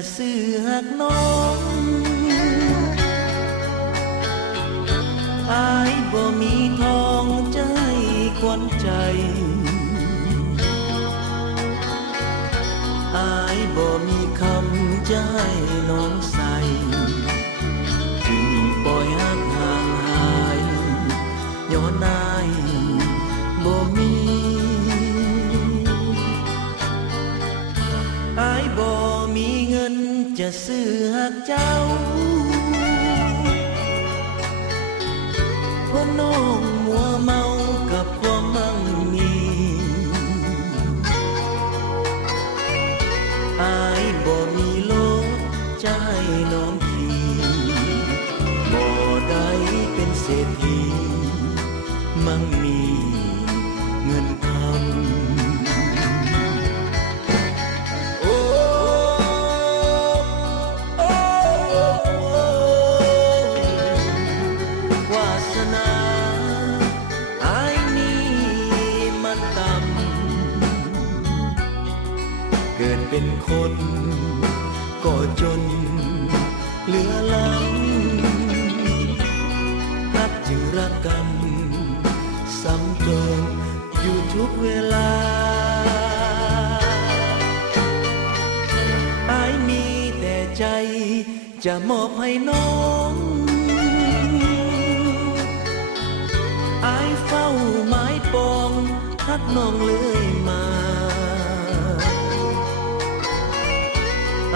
จะซื้อหักน้องอายบ่มีทองใจควันใจอายบ่มีคำจะให้น้องใส่จึงปล่อยหักห่างหายย้อนอายบ่มีอายบ่มีเงินจะซื้อหักเจ้าเพราะน้องมัวเมากับความมั่งมีอายบ่มีโลกจะให้น้องขี่บ่ได้เป็นเศรษฐีมั่งมีเงินคำเกิดเป็นคนก็จนเหลือหลังรักจึงรักกันซ้ำเติมอยู่ทุกเวลาอายมีแต่ใจจะมอบให้น้องอายเฝ้าไม้ปองฮักน้องเลยมา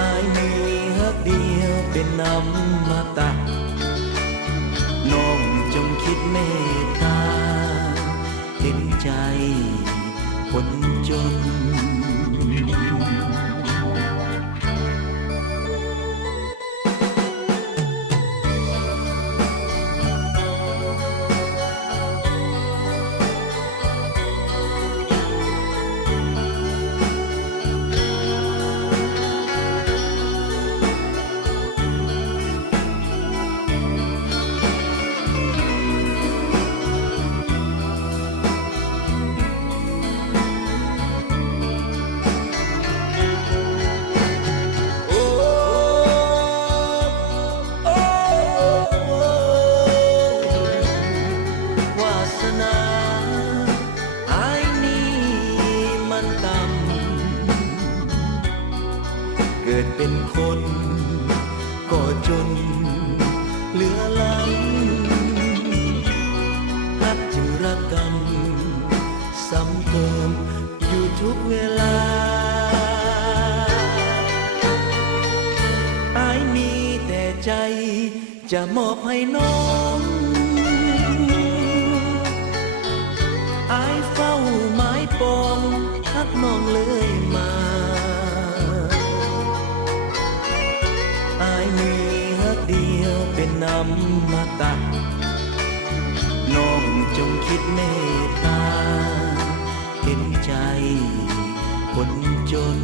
อายมีฮักเดียวเป็นอมตะน้องจงคิดเมตตาเห็นใจคนจนเกิดเป็นคนก็จนเหลือหลังรักจึงรักกันซ้ำเติมอยู่ทุกเวลาอายมีแต่ใจจะมอบให้น้องอายเฝ้าไม้ปองฮักน้องเลยมาอายมีฮักเดียวเป็นอมตะน้องจงคิดเมตตาเห็นใจคนจน